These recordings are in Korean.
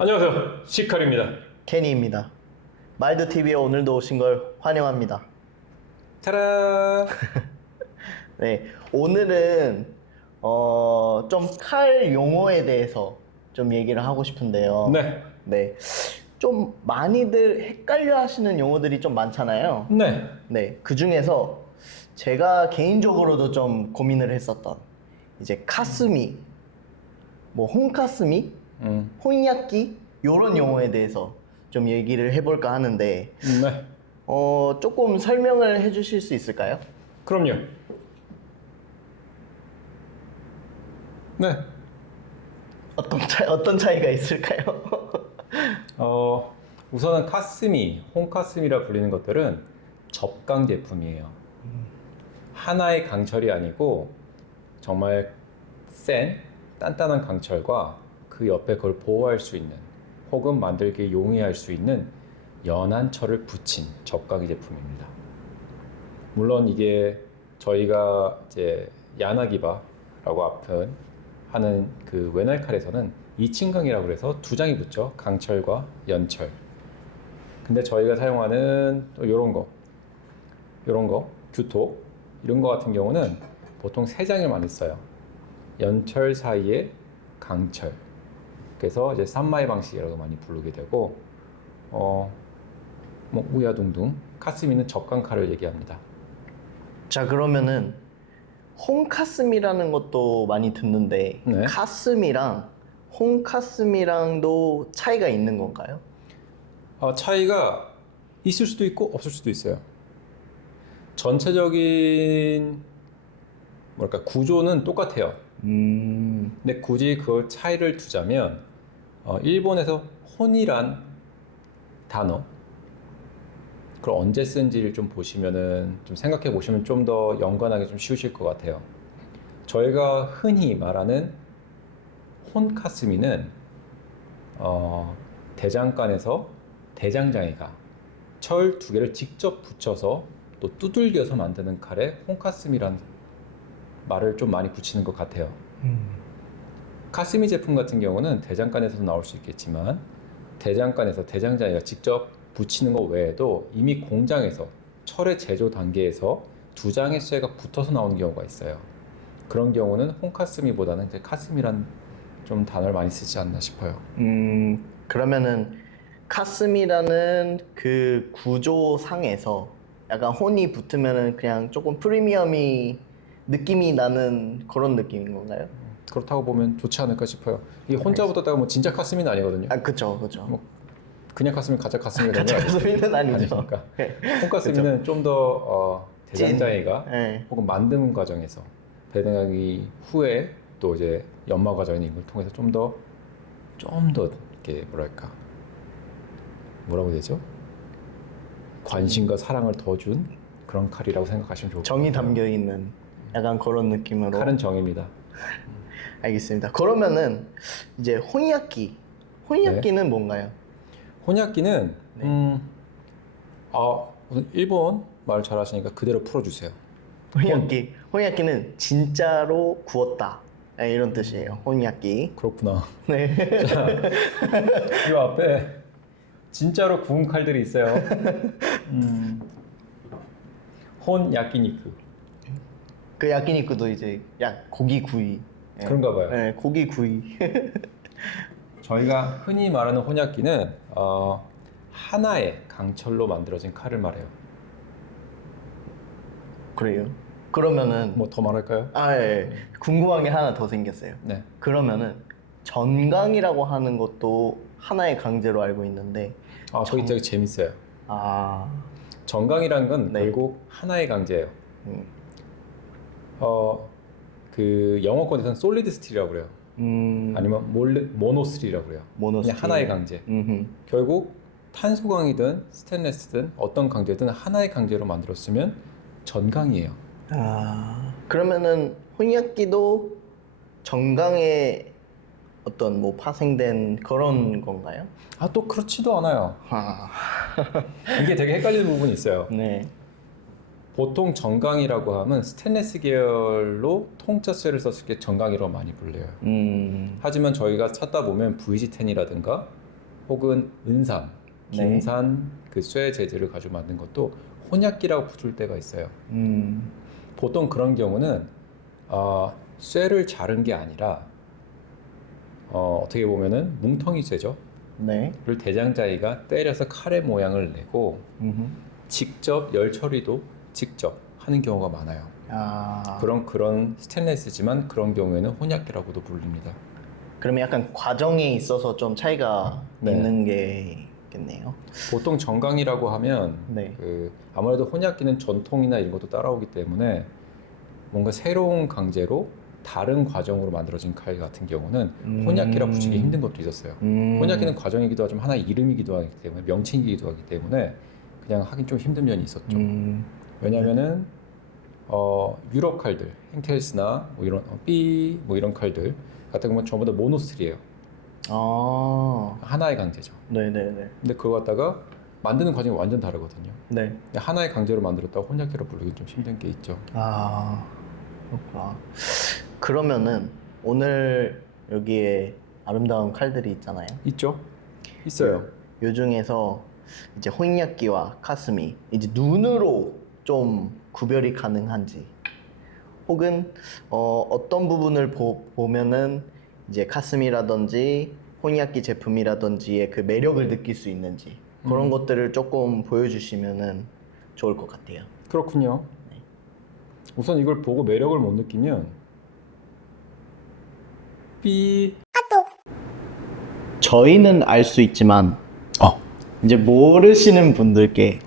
안녕하세요. 시칼입니다. 케니입니다. 마일드TV에 오늘도 오신 걸 환영합니다. 타라. 네, 오늘은 좀 칼 용어에 대해서 좀 얘기를 하고 싶은데요. 네. 네, 좀 많이들 헷갈려 하시는 용어들이 좀 많잖아요. 네. 네, 그 중에서 제가 개인적으로도 좀 고민을 했었던 이제 카스미, 뭐 혼카스미, 혼야끼 요런 용어에 대해서 좀 얘기를 해볼까 하는데 네. 조금 설명을 해주실 수 있을까요? 그럼요. 네. 어떤 차이가 있을까요? 우선은 카스미, 혼카스미라 불리는 것들은 접강 제품이에요. 하나의 강철이 아니고 정말 센, 단단한 강철과 그 옆에 그걸 보호할 수 있는 혹은 만들기에 용이할 수 있는 연한 철을 붙인 접강의 제품입니다. 물론 이게 저희가 이제 야나기바라고 하는 그 외날칼에서는 이친강이라고 해서 두 장이 붙죠. 강철과 연철. 근데 저희가 사용하는 또 요런 거, 규토 이런 거 같은 경우는 보통 세 장을 많이 써요. 연철 사이에 강철. 그래서 이제 산마이 방식이라고 많이 부르게 되고, 뭐 우야둥둥 카스미는 접강칼을 얘기합니다. 자, 그러면은 혼카스미라는 것도 많이 듣는데 네. 카스미랑 혼카스미랑도 차이가 있는 건가요? 차이가 있을 수도 있고 없을 수도 있어요. 전체적인 구조는 똑같아요. 근데 굳이 그 차이를 두자면 일본에서 혼이란 단어 그걸 언제 쓴지를 좀 보시면은 좀 생각해 보시면 좀 더 연관하기 좀 쉬우실 것 같아요. 저희가 흔히 말하는 혼카스미는 대장간에서 대장장이가 철 두 개를 직접 붙여서 또 두들겨서 만드는 칼에 혼카스미란 말을 좀 많이 붙이는 것 같아요. 카스미 제품 같은 경우는 대장간에서도 나올 수 있겠지만 대장간에서 대장장이가 직접 붙이는 것 외에도 이미 공장에서 철의 제조 단계에서 두 장의 쇠가 붙어서 나오는 경우가 있어요. 그런 경우는 혼카스미보다는 이제 카스미란 좀 단어를 많이 쓰지 않나 싶어요. 그러면은 카스미라는 그 구조상에서 약간 혼이 붙으면은 그냥 조금 프리미엄이 느낌이 나는 그런 느낌인 건가요? 그렇다고 보면 좋지 않을까 싶어요. 이게 혼자 붙었다가 뭐 진짜 카스미는 아니거든요. 그쵸. 뭐 그냥 카스미 가짜 카스미가 되는 가짜 카스미는 아니죠. 아니니까. 혼카스미는 좀 더 대장장이가 네. 혹은 만드는 과정에서 배당하기 후에 또 이제 연마 과정인 이걸 통해서 좀 더 이렇게 뭐라고 되죠? 관심과 사랑을 더 준 그런 칼이라고 생각하시면 좋을 것 같아요. 정이 담겨 있는 약간 그런 느낌으로. 칼은 정입니다. 알겠습니다. 그러면은 이제 혼야끼는 뭔가요? 혼약기는 우선 일본 말 잘하시니까 그대로 풀어주세요. 혼야끼는 진짜로 구웠다, 네, 이런 뜻이에요. 혼야끼. 그렇구나. 네. 이 앞에 진짜로 구운 칼들이 있어요. 혼 야끼니쿠. 그 야끼니쿠도 이제 고기 구이. 네. 그런가 봐요. 네, 고기 구이. 저희가 흔히 말하는 혼약기는 하나의 강철로 만들어진 칼을 말해요. 그래요? 그러면은 뭐 더 말할까요? 예. 궁금한 게 하나 더 생겼어요. 네. 그러면은 전강이라고 하는 것도 하나의 강제로 알고 있는데 저기 되게 재밌어요. 정강이라는 건 네. 결국 하나의 강제예요. 음. 그 영어권에서는 솔리드 스틸이라고 그래요. 아니면 모노스틸이라고 그래요. 모노스틸. 그냥 하나의 강제. 결국 탄소강이든 스테인레스든 어떤 강제든 하나의 강제로 만들었으면 전강이에요. 그러면은 혼약기도 정강에 어떤 뭐 파생된 그런 건가요? 또 그렇지도 않아요. 이게 되게 헷갈리는 부분이 있어요. 네. 보통 정강이라고 하면 스테인레스 계열로 통짜쇠를 썼을 때 정강이라고 많이 불려요. 하지만 저희가 찾다 보면 VG10이라든가 혹은 은산, 네. 김산 그 쇠 재질을 가지고 만든 것도 혼약기라고 부를 때가 있어요. 보통 그런 경우는 쇠를 자른 게 아니라 어떻게 보면은 뭉텅이 쇠죠. 네. 를 대장자기가 때려서 카레 모양을 내고 직접 열 처리도 직접 하는 경우가 많아요. 그런 스테인레스지만 그런 경우에는 혼약기라고도 불립니다. 그러면 약간 과정에 있어서 좀 차이가 네. 있는 게 있겠네요. 보통 정강이라고 하면 네. 아무래도 혼약기는 전통이나 이런 것도 따라오기 때문에 뭔가 새로운 강제로 다른 과정으로 만들어진 칼 같은 경우는 혼약기라 붙이기 힘든 것도 있었어요. 혼약기는 과정이기도 하지만 하나의 이름이기도 하기 때문에 명칭이기도 하기 때문에 그냥 하긴 좀 힘든 면이 있었죠. 왜냐면은 유럽 칼들, 행텔스나 뭐 이런 B 뭐 이런 칼들 같은 경우는 전부 다 모노스틸이에요. 하나의 강제죠. 네네네. 근데 그거 갖다가 만드는 과정이 완전 다르거든요. 네. 근데 하나의 강제로 만들었다고 혼약기로 부르기 좀 힘든 게 있죠. 그렇구나. 그러면은 오늘 여기에 아름다운 칼들이 있잖아요. 있죠? 있어요. 요 중에서 이제 혼약기와 카스미 이제 눈으로 좀 구별이 가능한지, 혹은 어떤 부분을 보면은 이제 카스미라든지 혼약기 제품이라든지의 그 매력을 느낄 수 있는지 그런 것들을 조금 보여주시면은 좋을 것 같아요. 그렇군요. 우선 이걸 보고 매력을 못 느끼면 저희는 알 수 있지만 이제 모르시는 분들께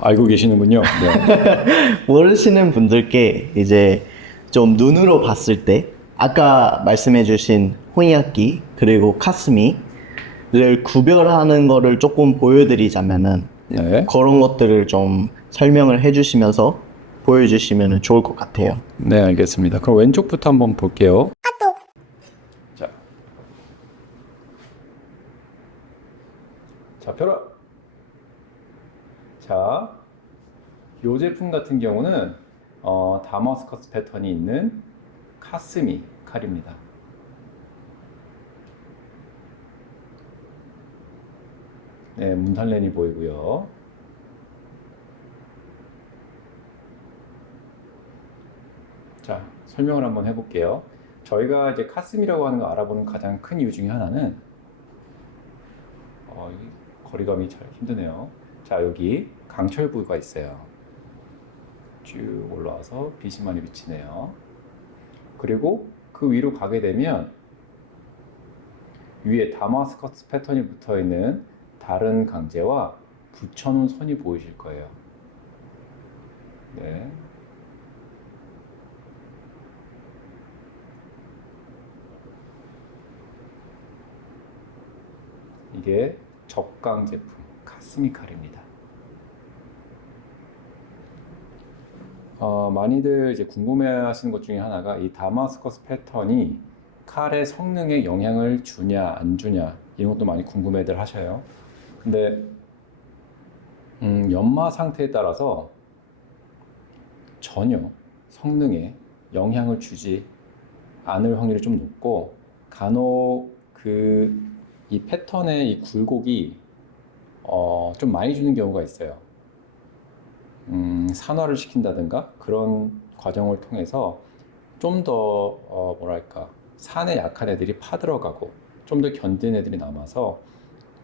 알고 계시는군요. 네. 모르시는 분들께 이제 좀 눈으로 봤을 때 아까 말씀해주신 혼약기 그리고 카스미를 구별하는 거를 조금 보여드리자면은 네. 그런 것들을 좀 설명을 해주시면서 보여주시면 좋을 것 같아요. 네, 알겠습니다. 그럼 왼쪽부터 한번 볼게요. 자, 펴라. 자, 이 제품 같은 경우는 다마스커스 패턴이 있는 카스미 칼입니다. 네, 문탈렌이 보이고요. 자, 설명을 한번 해볼게요. 저희가 이제 카스미라고 하는 거 알아보는 가장 큰 이유 중에 하나는 거리감이 잘 힘드네요. 자, 여기 강철 부위가 있어요. 쭉 올라와서 빛이 많이 비치네요. 그리고 그 위로 가게 되면 위에 다마스커스 패턴이 붙어 있는 다른 강제와 붙여놓은 선이 보이실 거예요. 네. 이게 접강 제품 카스미 칼입니다. 많이들 이제 궁금해하시는 것 중에 하나가 이 다마스커스 패턴이 칼의 성능에 영향을 주냐 안 주냐 이런 것도 많이 궁금해들 하셔요. 근데 연마 상태에 따라서 전혀 성능에 영향을 주지 않을 확률이 좀 높고, 간혹 이 패턴의 이 굴곡이 좀 많이 주는 경우가 있어요. 산화를 시킨다든가 그런 과정을 통해서 좀 더 뭐랄까 산에 약한 애들이 파들어가고 좀 더 견딘 애들이 남아서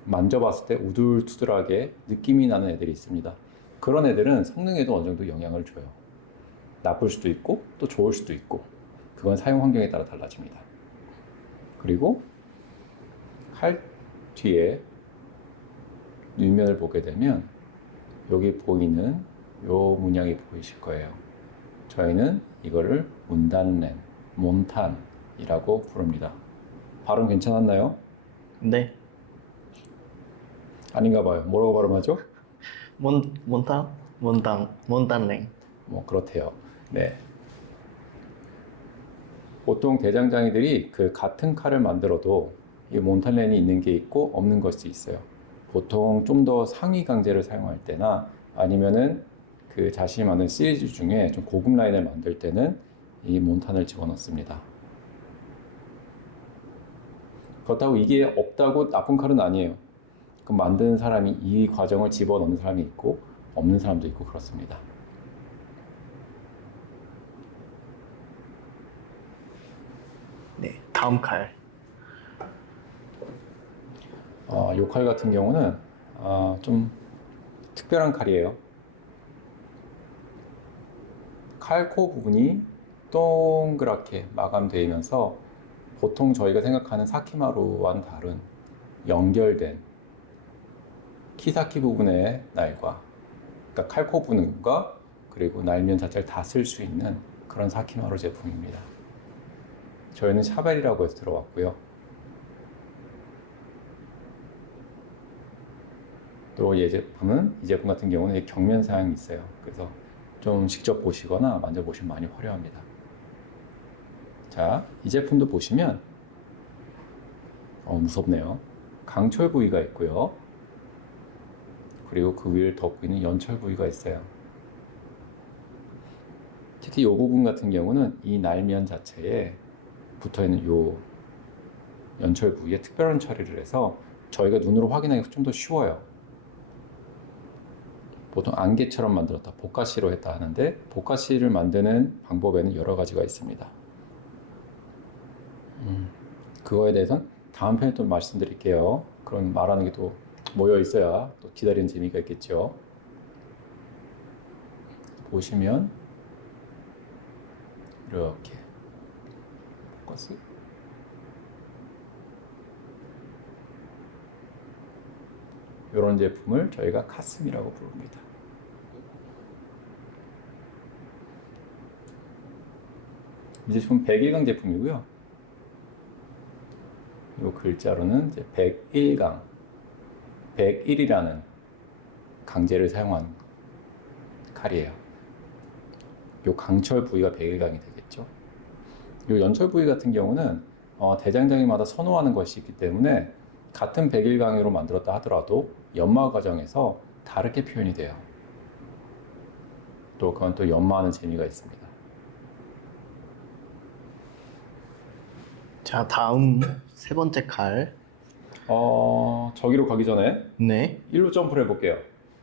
만져봤을 때 우둘투둘하게 느낌이 나는 애들이 있습니다. 그런 애들은 성능에도 어느 정도 영향을 줘요. 나쁠 수도 있고 또 좋을 수도 있고 그건 사용 환경에 따라 달라집니다. 그리고 칼 뒤에 윗면을 보게 되면 여기 보이는 요 문양이 보이실 거예요. 저희는 이거를 몬탄이라고 부릅니다. 발음 괜찮았나요? 네. 아닌가 봐요. 뭐라고 발음하죠? 몬탄랭. 뭐 그렇대요. 네. 보통 대장장이들이 그 같은 칼을 만들어도 이 몬탈렌이 있는 게 있고 없는 것이 있어요. 보통 좀 더 상위 강제를 사용할 때나 아니면은 그 자신이 만든 시리즈 중에 좀 고급 라인을 만들 때는 이 몬탄을 집어넣습니다. 그렇다고 이게 없다고 나쁜 칼은 아니에요. 그럼 만드는 사람이 이 과정을 집어넣는 사람이 있고 없는 사람도 있고 그렇습니다. 네, 다음 칼. 이 칼 같은 경우는 좀 특별한 칼이에요. 칼코 부분이 동그랗게 마감되면서 보통 저희가 생각하는 사키마루와는 다른 연결된 키사키 부분의 날과, 그러니까 칼코 부분과 그리고 날면 자체를 다 쓸 수 있는 그런 사키마루 제품입니다. 저희는 샤벨이라고 해서 들어왔고요. 또 이 제품 같은 경우는 경면 사양이 있어요. 그래서 좀 직접 보시거나 만져보시면 많이 화려합니다. 자, 이 제품도 보시면 무섭네요. 강철 부위가 있고요. 그리고 그 위를 덮고 있는 연철 부위가 있어요. 특히 이 부분 같은 경우는 이 날면 자체에 붙어있는 이 연철 부위에 특별한 처리를 해서 저희가 눈으로 확인하기가 좀 더 쉬워요. 보통 안개처럼 만들었다, 보카시로 했다 하는데 보카시를 만드는 방법에는 여러 가지가 있습니다. 그거에 대해서는 다음 편에 또 말씀드릴게요. 그럼 말하는 게 또 모여 있어야 또 기다리는 재미가 있겠죠. 보시면 이렇게 포커스. 이런 제품을 저희가 카스미라고 부릅니다. 이 제품은 101강 제품이고요. 이 글자로는 이제 101강, 101이라는 강제를 사용한 칼이에요. 이 강철 부위가 101강이 되겠죠. 이 연철 부위 같은 경우는 대장장이마다 선호하는 것이 있기 때문에 같은 101강으로 만들었다 하더라도 연마 과정에서 다르게 표현이 돼요. 또 그건 또 연마하는 재미가 있습니다. 자, 다음 세 번째 칼. 저기로 가기 전에 네, 1로 점프를 해볼게요.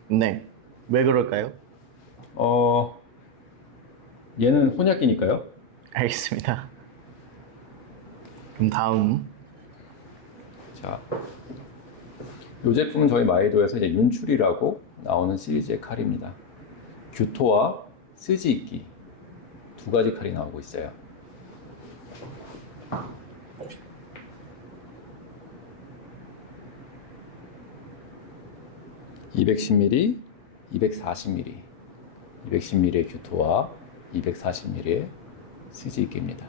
네. 왜 그럴까요? 얘는 혼약기니까요. 알겠습니다. 그럼 다음. 자, 이 제품은 저희 마이도에서 이제 윤출이라고 나오는 시리즈의 칼입니다. 규토와 스지이끼 두 가지 칼이 나오고 있어요. (210mm), (240mm), 210mm의 규토와 240mm의 스지이끼입니다.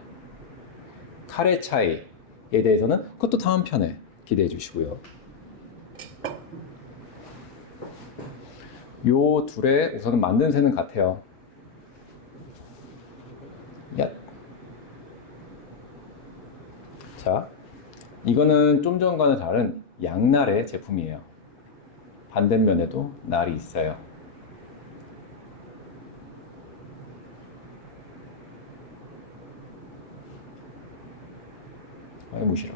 칼의 차이에 대해서는 그것도 다음 편에 기대해 주시고요. 요 둘의 우선은 만든 새는 같아요. 야. 자, 이거는 좀 전과는 다른 양날의 제품이에요. 반대면에도 날이 있어요. 아이 무시라.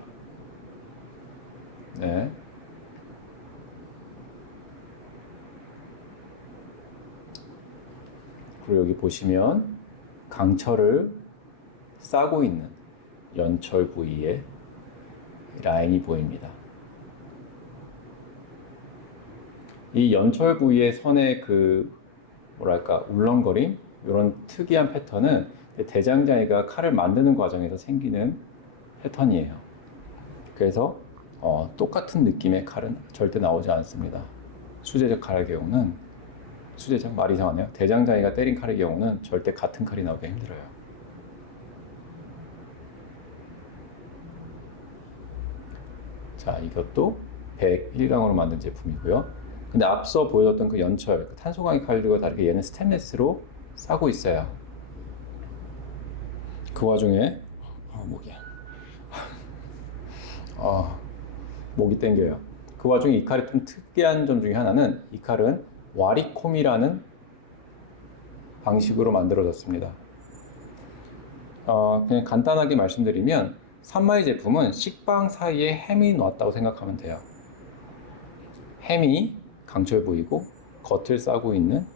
네. 그리고 여기 보시면 강철을 싸고 있는 연철 부위에 라인이 보입니다. 이 연철 부위의 선의 그 뭐랄까 울렁거림, 이런 특이한 패턴은 대장장이가 칼을 만드는 과정에서 생기는 패턴이에요. 그래서 똑같은 느낌의 칼은 절대 나오지 않습니다. 수제적 칼의 경우는, 수제적 말이 이상하네요. 대장장이가 때린 칼의 경우는 절대 같은 칼이 나오기 힘들어요. 자, 이것도 101강으로 만든 제품이고요. 근데 앞서 보여줬던 그 연철, 그 탄소광이 칼들과 다르게 얘는 스테인리스로 싸고 있어요. 그 와중에 목이 땡겨요. 그 와중에 이 칼이 좀 특이한 점 중에 하나는, 이 칼은 와리콤이라는 방식으로 만들어졌습니다. 그냥 간단하게 말씀드리면 산마이 제품은 식빵 사이에 햄이 놨다고 생각하면 돼요. 햄이 강철 부위고 겉을 싸고 있는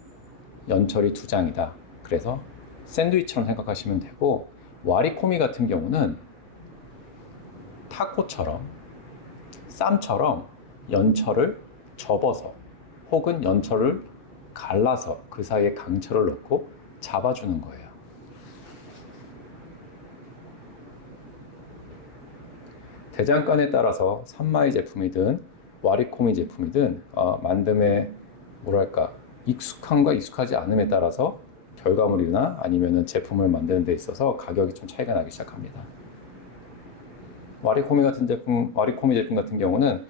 연철이 두 장이다. 그래서 샌드위치처럼 생각하시면 되고, 와리코미 같은 경우는 타코처럼 쌈처럼 연철을 접어서 혹은 연철을 갈라서 그 사이에 강철을 넣고 잡아주는 거예요. 대장간에 따라서 산마이 제품이든 와리코미 제품이든 만듦의 뭐랄까 익숙함과 익숙하지 않음에 따라서 결과물이나 아니면 제품을 만드는 데 있어서 가격이 좀 차이가 나기 시작합니다. 와리코미 제품 같은 경우는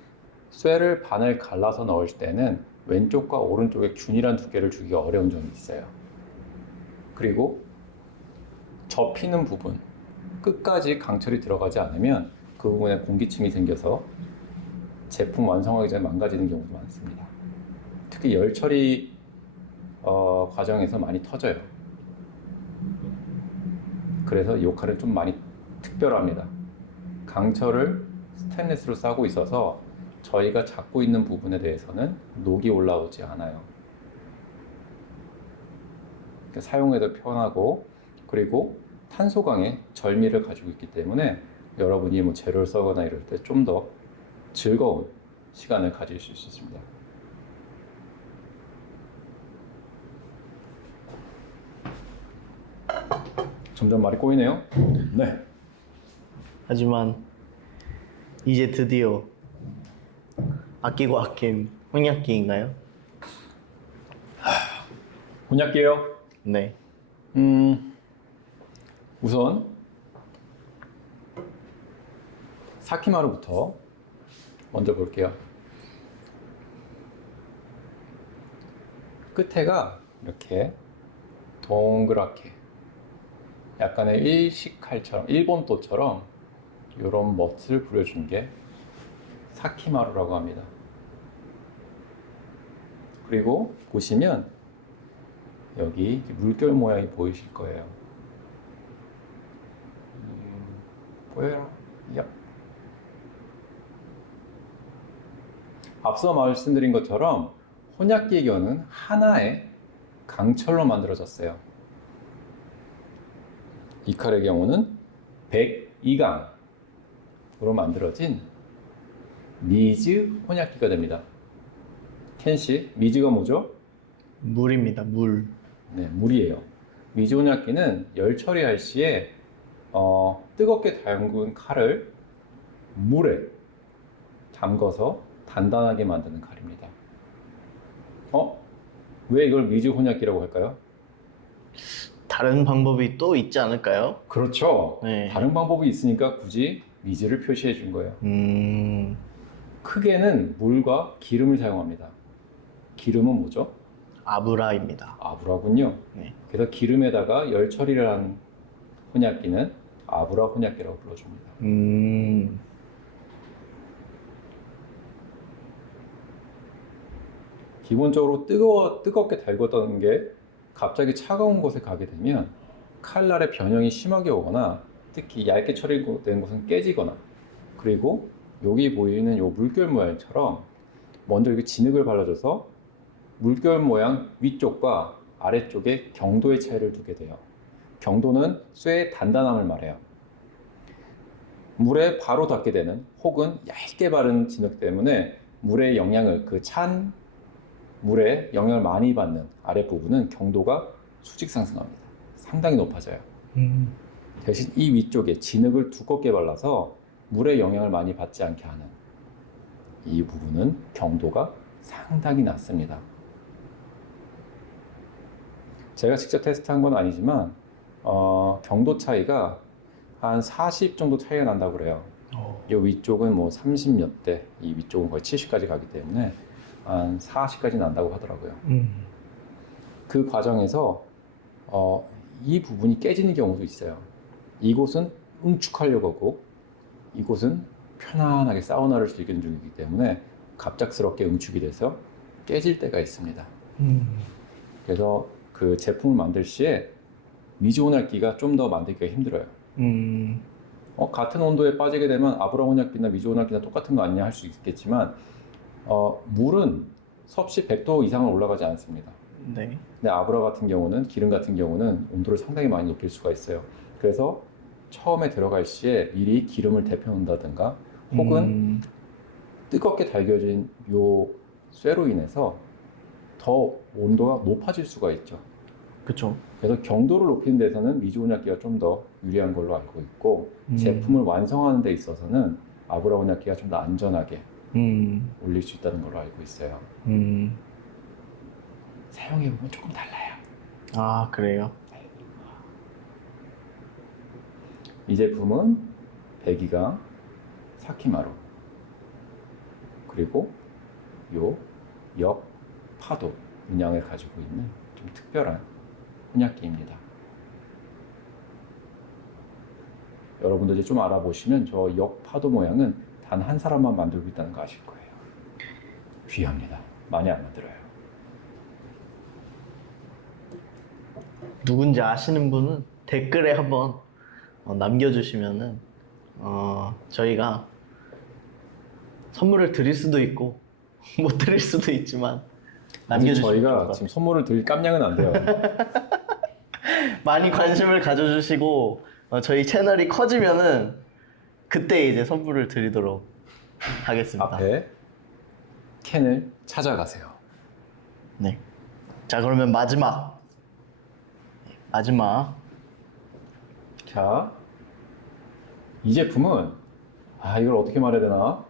쇠를 반을 갈라서 넣을 때는 왼쪽과 오른쪽에 균일한 두께를 주기가 어려운 점이 있어요. 그리고 접히는 부분, 끝까지 강철이 들어가지 않으면 그 부분에 공기층이 생겨서 제품 완성하기 전에 망가지는 경우도 많습니다. 특히 열 처리 과정에서 많이 터져요. 그래서 이 역할은 좀 많이 특별합니다. 강철을 스테인리스로 싸고 있어서 저희가 잡고 있는 부분에 대해서는 녹이 올라오지 않아요. 사용해도 편하고, 그리고 탄소강의 절미를 가지고 있기 때문에 여러분이 뭐 재료를 써거나 이럴 때 좀 더 즐거운 시간을 가지실 수 있습니다. 점점 말이 꼬이네요. 네. 하지만 이제 드디어 아끼고 아낀 혼약기인가요? 혼약기요. 네. 우선 사키마루부터 먼저 볼게요. 끝에가 이렇게 동그랗게 약간의 일식칼처럼 일본도처럼 이런 멋을 부려준 게 사키마루라고 합니다. 그리고 보시면 여기 물결 모양이 보이실 거예요. 보여요? 야. 앞서 말씀드린 것처럼 혼약기견은 하나의 강철로 만들어졌어요. 이 칼의 경우는 102강으로 만들어진 미즈 혼약기가 됩니다. 켄씨, 미즈가 뭐죠? 물입니다. 물. 네, 물이에요. 미즈 혼약기는 열 처리할 시에 뜨겁게 담근 칼을 물에 담궈서 단단하게 만드는 칼입니다. 왜 이걸 미즈 혼약기라고 할까요? 다른 방법이 또 있지 않을까요? 그렇죠. 네. 다른 방법이 있으니까 굳이 미즈를 표시해 준 거예요. 크게는 물과 기름을 사용합니다. 기름은 뭐죠? 아브라입니다. 아브라군요. 네. 그래서 기름에다가 열 처리를 한 혼약기는 아브라 혼약기라고 불러줍니다. 기본적으로 뜨겁게 달궜던 게 갑자기 차가운 곳에 가게 되면 칼날의 변형이 심하게 오거나 특히 얇게 처리된 곳은 깨지거나, 그리고 여기 보이는 요 물결 모양처럼 먼저 여기 진흙을 발라줘서 물결 모양 위쪽과 아래쪽에 경도의 차이를 두게 돼요. 경도는 쇠의 단단함을 말해요. 물에 바로 닿게 되는 혹은 얇게 바른 진흙 때문에 물의 영향을, 그 찬 물에 영향을 많이 받는 아랫부분은 경도가 수직 상승합니다. 상당히 높아져요. 대신 이 위쪽에 진흙을 두껍게 발라서 물의 영향을 많이 받지 않게 하는 이 부분은 경도가 상당히 낮습니다. 제가 직접 테스트한 건 아니지만 경도 차이가 한 40 정도 차이가 난다고 그래요. 이 위쪽은 뭐 30 몇 대, 이 위쪽은 거의 70까지 가기 때문에 한 40까지 난다고 하더라고요. 그 과정에서 이 부분이 깨지는 경우도 있어요. 이곳은 응축하려고 하고 이곳은 편안하게 사우나를 즐기는 중이기 때문에 갑작스럽게 응축이 돼서 깨질 때가 있습니다. 그래서 그 제품을 만들 시에 미즈 혼약기가 좀 더 만들기가 힘들어요. 같은 온도에 빠지게 되면 아브라 혼약기나 미즈 혼약기나 똑같은 거 아니냐 할 수 있겠지만 물은 섭씨 100도 이상은 올라가지 않습니다. 네. 근데 아브라 같은 경우는, 기름 같은 경우는 온도를 상당히 많이 높일 수가 있어요. 그래서 처음에 들어갈 시에 미리 기름을 데펴 놓는다든가 혹은 뜨겁게 달겨진 요 쇠로 인해서 더 온도가 높아질 수가 있죠. 그쵸. 그래서 경도를 높이는 데서는 미주 혼약기가 좀 더 유리한 걸로 알고 있고 제품을 완성하는 데 있어서는 아브라 혼약기가 좀 더 안전하게 올릴 수 있다는 걸로 알고 있어요. 사용해보면 조금 달라요. 아, 그래요? 이 제품은 배기가 사키마루 그리고 요 역 파도 문양을 가지고 있는 좀 특별한 혼약기입니다. 여러분들이 좀 알아보시면 저 역 파도 모양은 단 한 사람만 만들고 있다는 거 아실 거예요. 귀합니다. 많이 안 만들어요. 누군지 아시는 분은 댓글에 한번 남겨주시면은 저희가 선물을 드릴 수도 있고 못 드릴 수도 있지만 남겨주시면 좋을 것 저희가 같아요. 지금 선물을 드릴 깜냥은 안 돼요. 많이 관심을 가져주시고 저희 채널이 커지면은 그때 이제 선물을 드리도록 하겠습니다. 앞에 캔을 찾아가세요. 네. 자, 그러면 마지막. 자, 이 제품은 이걸 어떻게 말해야 되나?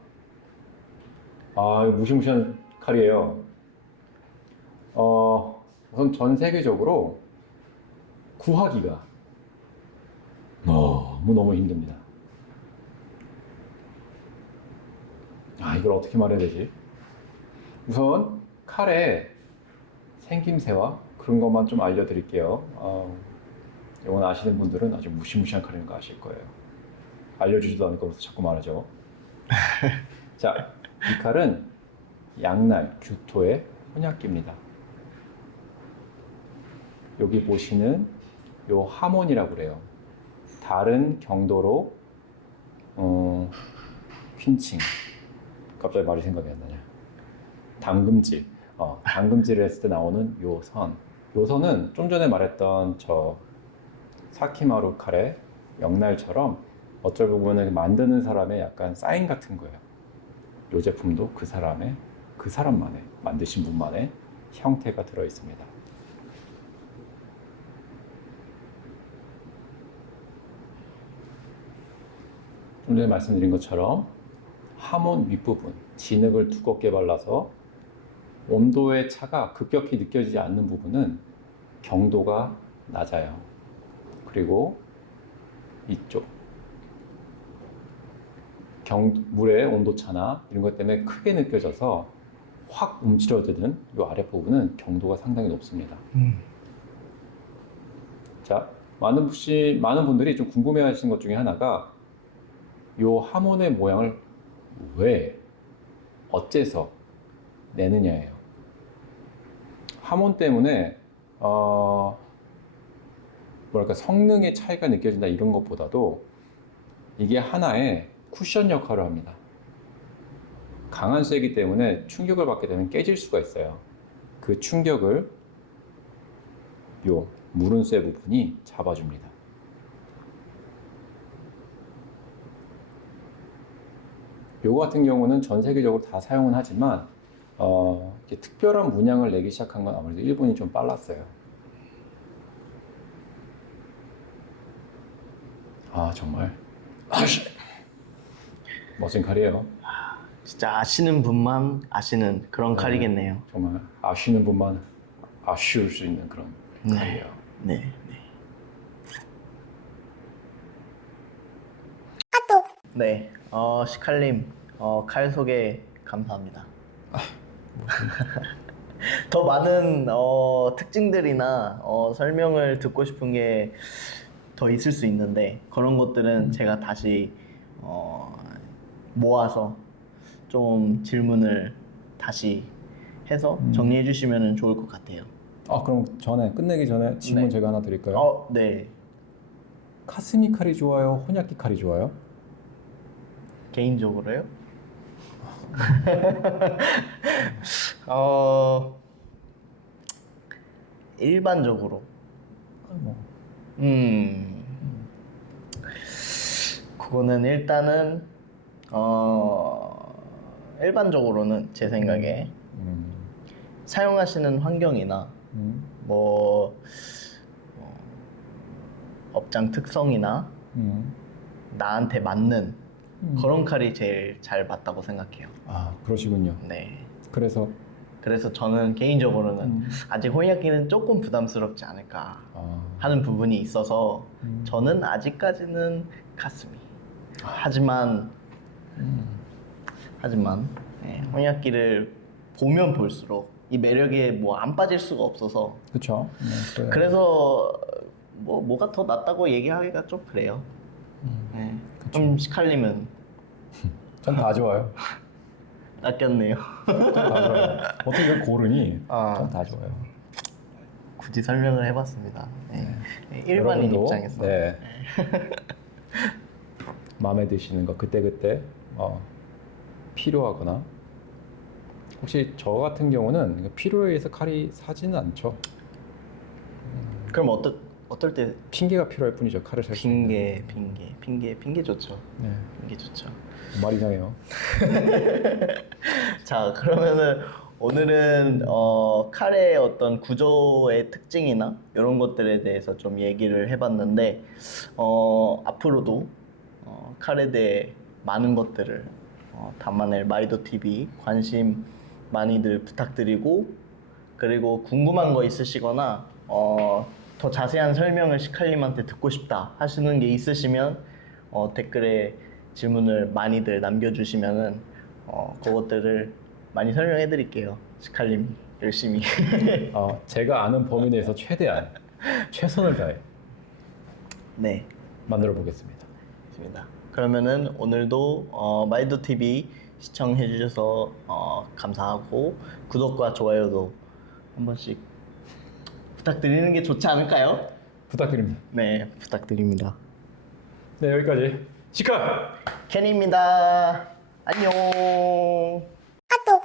이거 무시무시한 칼이에요. 우선 전 세계적으로 구하기가 너무 힘듭니다. 이걸 어떻게 말해야 되지? 우선 칼의 생김새와 그런 것만 좀 알려드릴게요. 이건 아시는 분들은 아주 무시무시한 칼인 거 아실 거예요. 알려주지도 않을 거면서 자꾸 말하죠. 자, 이 칼은 양날 규토의 혼약기입니다. 여기 보시는 요 하몬이라고 그래요. 다른 경도로 퀸칭, 갑자기 말이 생각이 안 나냐. 담금질, 담금질을 했을 때 나오는 요 선은 좀 전에 말했던 저 사키마루 칼의 영날처럼 어쩔 보면은 만드는 사람의 약간 사인 같은 거예요. 이 제품도 그 사람만의 만드신 분만의 형태가 들어 있습니다. 좀 전에 말씀드린 것처럼 하몬 윗부분, 진흙을 두껍게 발라서 온도의 차가 급격히 느껴지지 않는 부분은 경도가 낮아요. 그리고 이쪽 물의 온도차나 이런 것 때문에 크게 느껴져서 확 움츠러드는 이 아랫부분은 경도가 상당히 높습니다. 자, 많은 분들이 좀 궁금해하시는 것 중에 하나가 이 하몬의 모양을 왜, 어째서 내느냐예요. 하몬 때문에 성능의 차이가 느껴진다 이런 것보다도 이게 하나의 쿠션 역할을 합니다. 강한 쇠이기 때문에 충격을 받게 되면 깨질 수가 있어요. 그 충격을 요 무른 쇠 부분이 잡아줍니다. 요거 같은 경우는 전 세계적으로 다 사용은 하지만 이렇게 특별한 문양을 내기 시작한 건 아무래도 일본이 좀 빨랐어요. 정말 멋진 칼이에요. 진짜 아시는 분만 아시는 그런 칼이겠네요. 정말 아시는 분만 아쉬울 수 있는 그런 칼이에요. 네. 네, 시칼님, 칼 소개 감사합니다. 더 많은 특징들이나 설명을 듣고 싶은 게 더 있을 수 있는데 그런 것들은 제가 다시 모아서 좀 질문을 다시 해서 정리해 주시면 좋을 것 같아요. 그럼 끝내기 전에 질문 네. 제가 하나 드릴까요? 네. 카스미 칼이 좋아요? 혼약기 칼이 좋아요? 개인적으로요? 일반적으로 뭐. 그거는 일단은 일반적으로는 제 생각에 사용하시는 환경이나 뭐 업장 특성이나 나한테 맞는 그런 칼이 제일 잘 맞다고 생각해요. 아, 그러시군요. 네. 그래서 그래서 저는 개인적으로는 아직 혼약기는 조금 부담스럽지 않을까 하는 부분이 있어서 저는 아직까지는 카스미. 하지만 네, 혼약기를 보면 볼수록 이 매력에 뭐 안 빠질 수가 없어서 그렇죠. 네, 그래서 뭐가 더 낫다고 얘기하기가 좀 그래요. 네. 좀 시칼림은 전 다 좋아요. 낚였네요. 전 다 좋아요. 어떻게 이걸 고르니? 아. 전 다 좋아요. 굳이 설명을 해봤습니다. 네. 네, 일반인 여러분도, 입장에서 네. 마음에 드시는 거 그때 필요하거나 혹시 저 같은 경우는 필요에 의해서 칼이 사지는 않죠. 그럼 어떨 때 핑계가 필요할 뿐이죠. 칼을 살 수 있는. 핑계 좋죠. 네. 핑계 좋죠. 말 이상해요. 자, 그러면은 오늘은 칼의 어떤 구조의 특징이나 이런 것들에 대해서 좀 얘기를 해봤는데 앞으로도 칼에 대해 많은 것들을 담아낼 마이더 TV 관심 많이들 부탁드리고, 그리고 궁금한 거 있으시거나 더 자세한 설명을 시칼님한테 듣고 싶다 하시는 게 있으시면 댓글에 질문을 많이들 남겨주시면은 그것들을 많이 설명해 드릴게요. 시칼님 열심히. 제가 아는 범위 내에서 최대한 최선을 다해 네, 만들어 보겠습니다. 좋습니다. 그러면은 오늘도 마이더 TV 시청해 주셔서 감사하고 구독과 좋아요도 한 번씩 부탁드리는 게 좋지 않을까요? 부탁드립니다. 네, 부탁드립니다. 네, 여기까지. 시카! 켄입니다. 안녕. 아 또